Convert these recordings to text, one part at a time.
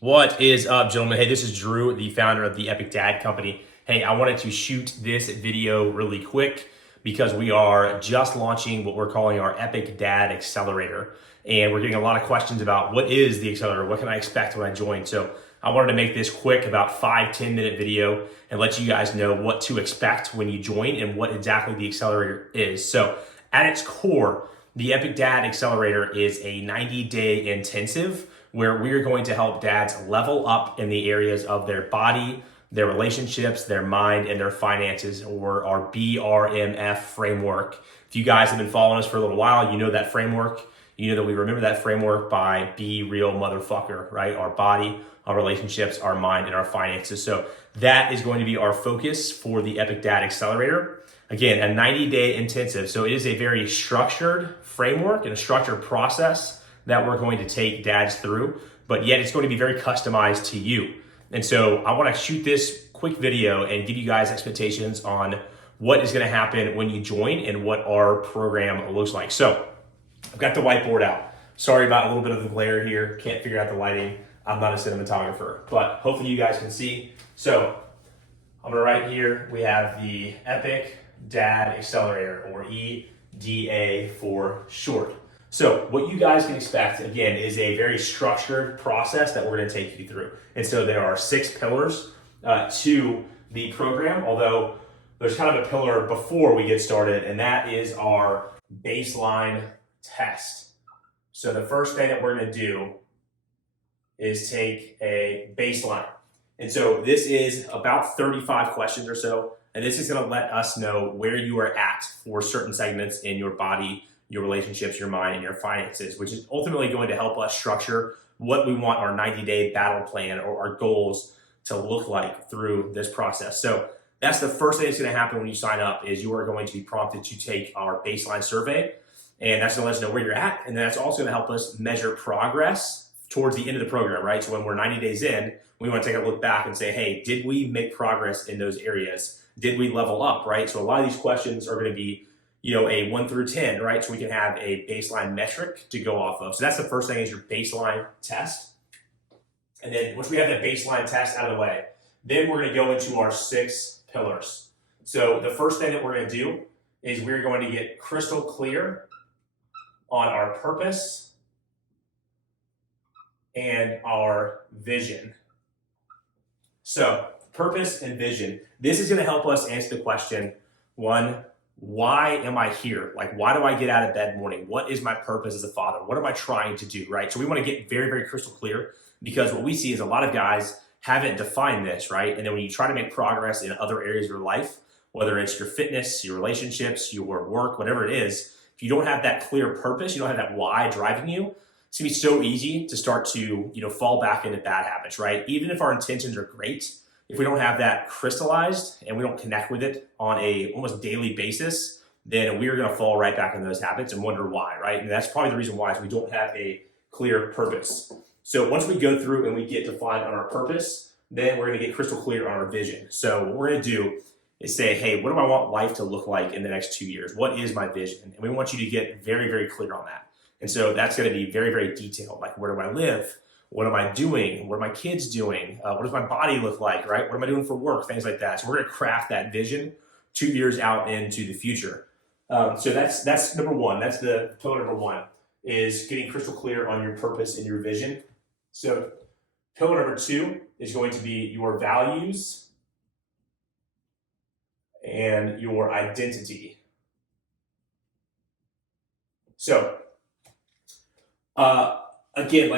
What is up, gentlemen? Hey, this is Drew, the founder of the Epic Dad Company. Hey, I wanted to shoot this video really quick because we are just launching what we're calling our Epic Dad Accelerator. And we're getting a lot of questions about what is the accelerator? What can I expect when I join? So I wanted to make this quick, about 5-10 minute video and let you guys know what to expect when you join and what exactly the accelerator is. So at its core, the Epic Dad Accelerator is a 90-day intensive where we're going to help dads level up in the areas of their body, their relationships, their mind, and their finances, or our BRMF framework. If you guys have been following us for a little while, you know that framework. You know that we remember that framework by Be Real Motherfucker, right? Our body, our relationships, our mind, and our finances. So that is going to be our focus for the Epic Dad Accelerator. Again, a 90-day intensive. So it is a very structured framework and a structured process that we're going to take dads through, but yet it's going to be very customized to you. And so I want to shoot this quick video and give you guys expectations on what is going to happen when you join and what our program looks like. So I've got the whiteboard out. Sorry about a little bit of the glare here. Can't figure out the lighting. I'm not a cinematographer, but hopefully you guys can see. So I'm going to write here, we have the Epic Dad Accelerator, or EDA for short. So what you guys can expect, again, is a very structured process that we're going to take you through. And so there are 6 pillars to the program, although there's kind of a pillar before we get started, and that is our baseline test. So the first thing that we're going to do is take a baseline. And so this is about 35 questions or so, and this is going to let us know where you are at for certain segments in your body, your relationships, your mind, and your finances, which is ultimately going to help us structure what we want our 90-day battle plan or our goals to look like through this process. So that's the first thing that's going to happen when you sign up, is you are going to be prompted to take our baseline survey, and that's going to let us know where you're at, and that's also going to help us measure progress towards the end of the program, right? So when we're 90 days in, we want to take a look back and say, hey, did we make progress in those areas? Did we level up, right? So a lot of these questions are going to be, a 1 through 10, right? So we can have a baseline metric to go off of. So that's the first thing, is your baseline test. And then once we have that baseline test out of the way, then we're going to go into our 6 pillars. So the first thing that we're going to do is we're going to get crystal clear on our purpose and our vision. So purpose and vision. This is going to help us answer the question, 1, why am I here? Like, why do I get out of bed in the morning? What is my purpose as a father? What am I trying to do, right? So we want to get very, very crystal clear, because what we see is a lot of guys haven't defined this, right? And then when you try to make progress in other areas of your life, whether it's your fitness, your relationships, your work, whatever it is, if you don't have that clear purpose, you don't have that why driving you, it's gonna be so easy to start to, fall back into bad habits, right? Even if our intentions are great, if we don't have that crystallized and we don't connect with it on a almost daily basis, then we're going to fall right back into those habits and wonder why, right? And that's probably the reason why, is we don't have a clear purpose. So once we go through and we get defined on our purpose, then we're going to get crystal clear on our vision. So what we're going to do is say, hey, what do I want life to look like in the next 2 years? What is my vision? And we want you to get very, very clear on that. And so that's going to be very, very detailed. Like, where do I live? What am I doing? What are my kids doing? What does my body look like, right? What am I doing for work? Things like that. So we're going to craft that vision 2 years out into the future. So that's number 1. That's the pillar number 1, is getting crystal clear on your purpose and your vision. So pillar number 2 is going to be your values and your identity. So, again,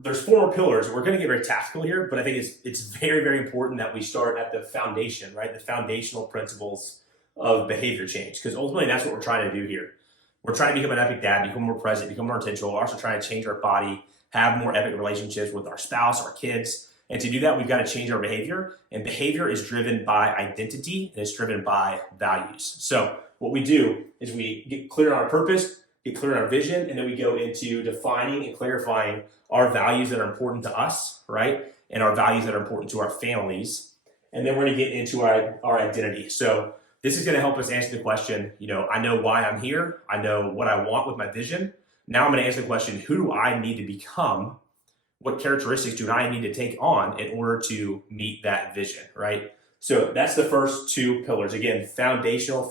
there's 4 more pillars. We're going to get very tactical here, but I think it's very, very important that we start at the foundation, right? The foundational principles of behavior change, because ultimately that's what we're trying to do here. We're trying to become an epic dad, become more present, become more intentional. We're also trying to change our body, have more epic relationships with our spouse, our kids. And to do that, we've got to change our behavior. And behavior is driven by identity, and it's driven by values. So what we do is we get clear on our purpose, get clear on our vision, and then we go into defining and clarifying our values that are important to us, right? And our values that are important to our families. And then we're going to get into our identity. So this is going to help us answer the question, I know why I'm here. I know what I want with my vision. Now I'm going to answer the question, who do I need to become what characteristics do I need to take on in order to meet that vision, right? So that's the first two pillars. Again, foundational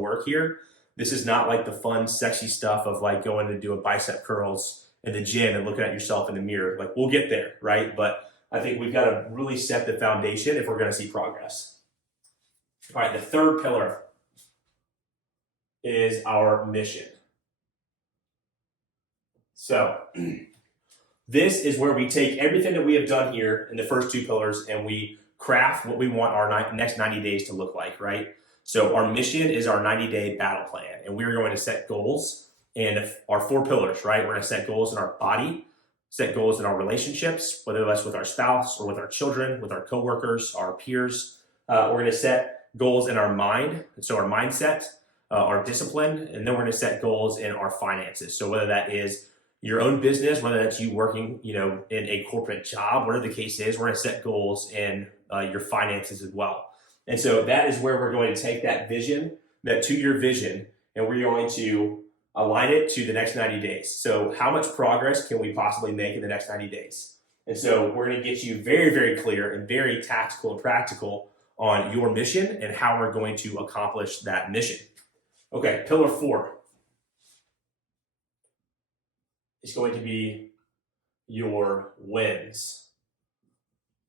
work here. This is not like the fun, sexy stuff of like going to do a bicep curls in the gym and looking at yourself in the mirror. Like we'll get there, right? But I think we've got to really set the foundation if we're going to see progress. All right, the third pillar is our mission. So this is where we take everything that we have done here in the first two pillars and we craft what we want our next 90 days to look like, right? So our mission is our 90-day battle plan, and we're going to set goals in our four pillars, right? We're going to set goals in our body, set goals in our relationships, whether that's with our spouse or with our children, with our coworkers, our peers. We're going to set goals in our mind, so our mindset, our discipline, and then we're going to set goals in our finances. So whether that is your own business, whether that's you working, in a corporate job, whatever the case is, we're going to set goals in your finances as well. And so that is where we're going to take that vision, that 2-year vision, and we're going to align it to the next 90 days. So how much progress can we possibly make in the next 90 days? And so we're going to get you very, very clear and very tactical and practical on your mission and how we're going to accomplish that mission. Okay, pillar 4 is going to be your wins.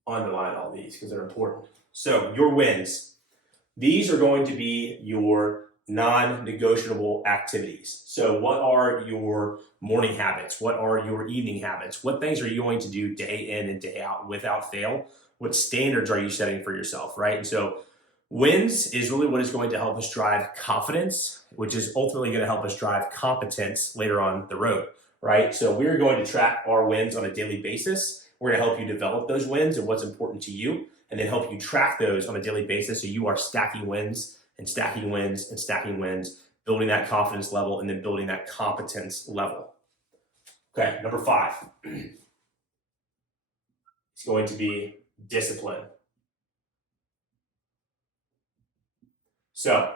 Underline all these because they're important. So your wins, these are going to be your non-negotiable activities. So what are your morning habits? What are your evening habits? What things are you going to do day in and day out without fail? What standards are you setting for yourself, right? And so wins is really what is going to help us drive confidence, which is ultimately going to help us drive competence later on the road, right? So we're going to track our wins on a daily basis. We're going to help you develop those wins and what's important to you, and then help you track those on a daily basis so you are stacking wins and stacking wins and stacking wins, building that confidence level and then building that competence level. Okay, number 5. It's going to be discipline. So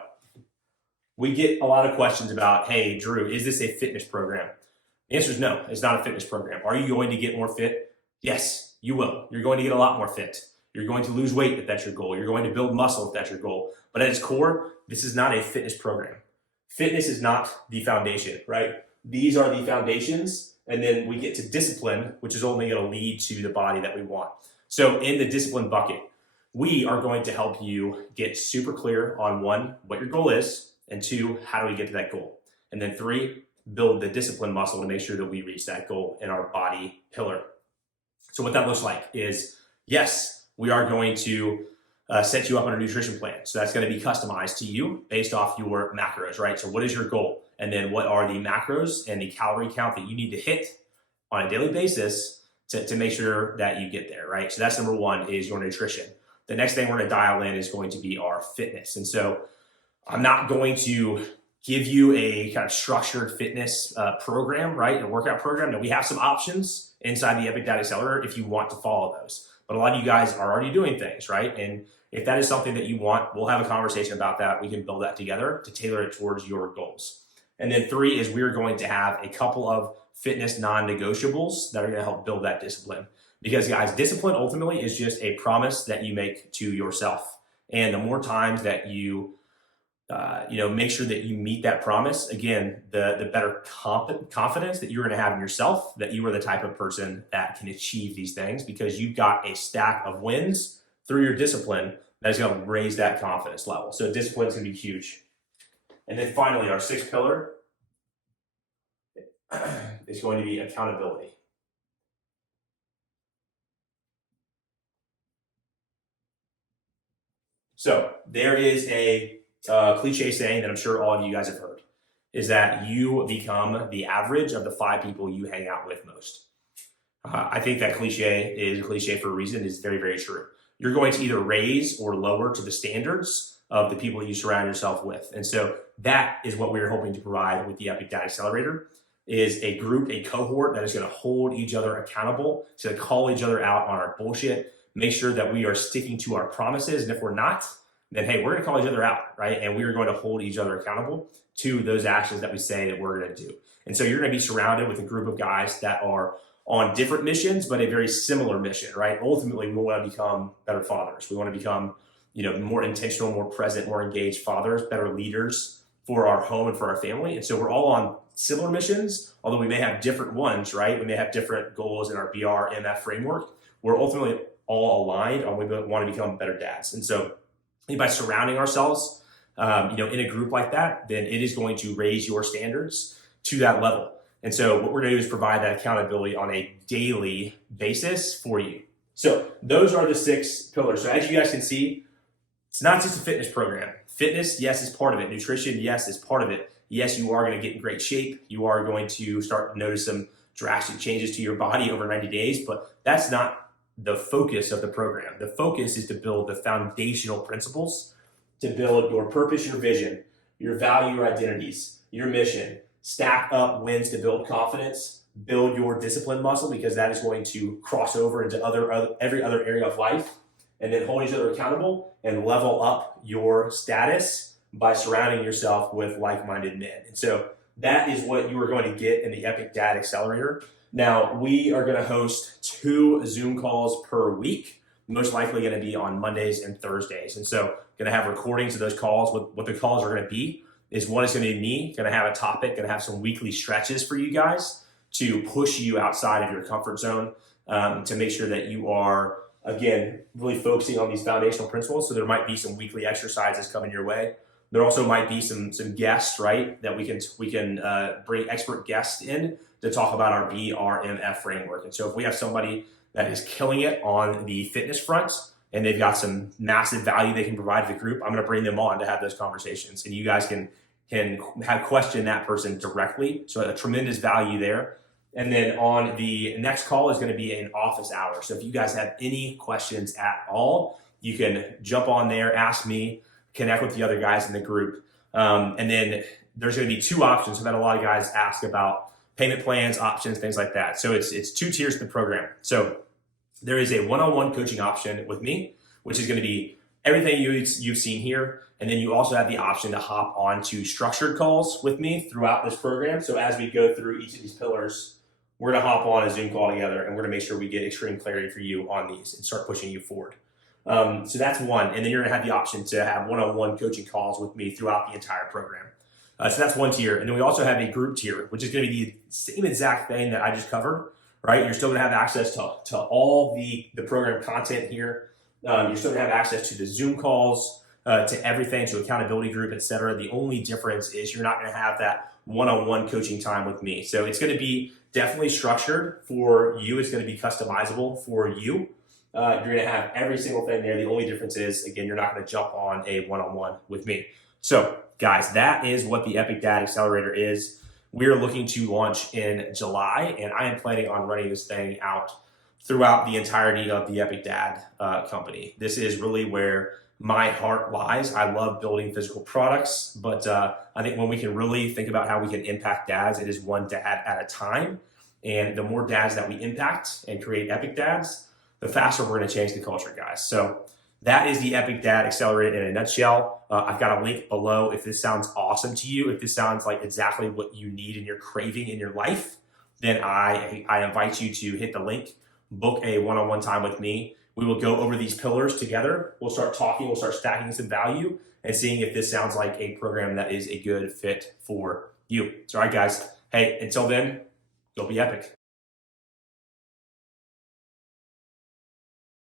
we get a lot of questions about, hey, Drew, is this a fitness program? The answer is no, it's not a fitness program. Are you going to get more fit? Yes, you will. You're going to get a lot more fit. You're going to lose weight if that's your goal. You're going to build muscle if that's your goal. But at its core, this is not a fitness program. Fitness is not the foundation, right? These are the foundations, and then we get to discipline, which is only going to lead to the body that we want. So in the discipline bucket, we are going to help you get super clear on 1, what your goal is, and 2, how do we get to that goal? And then 3, build the discipline muscle to make sure that we reach that goal in our body pillar. So what that looks like is, yes, we are going to set you up on a nutrition plan. So that's going to be customized to you based off your macros, right? So what is your goal? And then what are the macros and the calorie count that you need to hit on a daily basis to make sure that you get there, right? So that's number 1 is your nutrition. The next thing we're going to dial in is going to be our fitness. And so I'm not going to give you a kind of structured fitness program, right? A workout program. Now we have some options inside the Epic Dad Accelerator if you want to follow those. But a lot of you guys are already doing things, right? And if that is something that you want, we'll have a conversation about that. We can build that together to tailor it towards your goals. And then 3 is we're going to have a couple of fitness non-negotiables that are going to help build that discipline. Because guys, discipline ultimately is just a promise that you make to yourself. And the more times that you make sure that you meet that promise, again, the better confidence that you're going to have in yourself, that you are the type of person that can achieve these things because you've got a stack of wins through your discipline that is going to raise that confidence level. So discipline is going to be huge. And then finally, our 6th pillar is going to be accountability. So there is a cliche saying that I'm sure all of you guys have heard, is that you become the average of the 5 people you hang out with most. I think that cliche is a cliche for a reason. It's very, very true. You're going to either raise or lower to the standards of the people you surround yourself with. And so that is what we're hoping to provide with the Epic Dad Accelerator, is a group, a cohort that is going to hold each other accountable, to call each other out on our bullshit, make sure that we are sticking to our promises. And if we're not, then hey, we're going to call each other out, right? And we are going to hold each other accountable to those actions that we say that we're going to do. And so you're going to be surrounded with a group of guys that are on different missions, but a very similar mission, right? Ultimately, we want to become better fathers. We want to become, more intentional, more present, more engaged fathers, better leaders for our home and for our family. And so we're all on similar missions, although we may have different ones, right? We may have different goals in our BRMF framework. We're ultimately all aligned on we want to become better dads. And so by surrounding ourselves, in a group like that, then it is going to raise your standards to that level. And so what we're going to do is provide that accountability on a daily basis for you. So those are the 6 pillars. So as you guys can see, it's not just a fitness program. Fitness, yes, is part of it. Nutrition, yes, is part of it. Yes, you are going to get in great shape. You are going to start to notice some drastic changes to your body over 90 days, but that's not the focus of the program. The focus is to build the foundational principles, to build your purpose, your vision, your value, your identities, your mission, stack up wins to build confidence, build your discipline muscle, because that is going to cross over into every other area of life, and then hold each other accountable and level up your status by surrounding yourself with like-minded men. And so that is what you are going to get in the Epic Dad Accelerator. Now, we are going to host 2 Zoom calls per week, most likely going to be on Mondays and Thursdays. And so going to have recordings of those calls. What the calls are going to be is, one is going to be me, going to have a topic, going to have some weekly stretches for you guys to push you outside of your comfort zone, to make sure that you are, again, really focusing on these foundational principles. So there might be some weekly exercises coming your way. There also might be some guests, right, that we can bring expert guests in to talk about our BRMF framework. And so if we have somebody that is killing it on the fitness front and they've got some massive value they can provide to the group, I'm going to bring them on to have those conversations, and you guys can have question that person directly. So a tremendous value there. And then on the next call is going to be an office hour. So if you guys have any questions at all, you can jump on there, ask me, connect with the other guys in the group. And then there's going to be 2 options. I've had a lot of guys ask about payment plans, options, things like that. So it's 2 tiers of the program. So there is a one-on-one coaching option with me, which is going to be everything you've seen here. And then you also have the option to hop onto structured calls with me throughout this program. So as we go through each of these pillars, we're going to hop on a Zoom call together, and we're going to make sure we get extreme clarity for you on these and start pushing you forward. So that's one. And then you're going to have the option to have one-on-one coaching calls with me throughout the entire program. So that's one tier. And then we also have a group tier, which is going to be the same exact thing that I just covered, right? You're still going to have access to all the program content here. You're still going to have access to the Zoom calls, to everything, to accountability group, et cetera. The only difference is you're not going to have that one-on-one coaching time with me. So it's going to be definitely structured for you. It's going to be customizable for you. You're going to have every single thing there. The only difference is, again, you're not going to jump on a one-on-one with me. So guys, that is what the Epic Dad Accelerator is. We're looking to launch in July, and I am planning on running this thing out throughout the entirety of the Epic Dad company. This is really where my heart lies. I love building physical products, but I think when we can really think about how we can impact dads, it is one dad at a time. And the more dads that we impact and create epic dads, the faster we're going to change the culture, guys. So that is the Epic Dad Accelerator in a nutshell. I've got a link below if this sounds awesome to you, if this sounds like exactly what you need and you're craving in your life, then I invite you to hit the link, book a one-on-one time with me. We will go over these pillars together. We'll start talking, we'll start stacking some value and seeing if this sounds like a program that is a good fit for you. So all right, guys. Hey, until then, go be epic.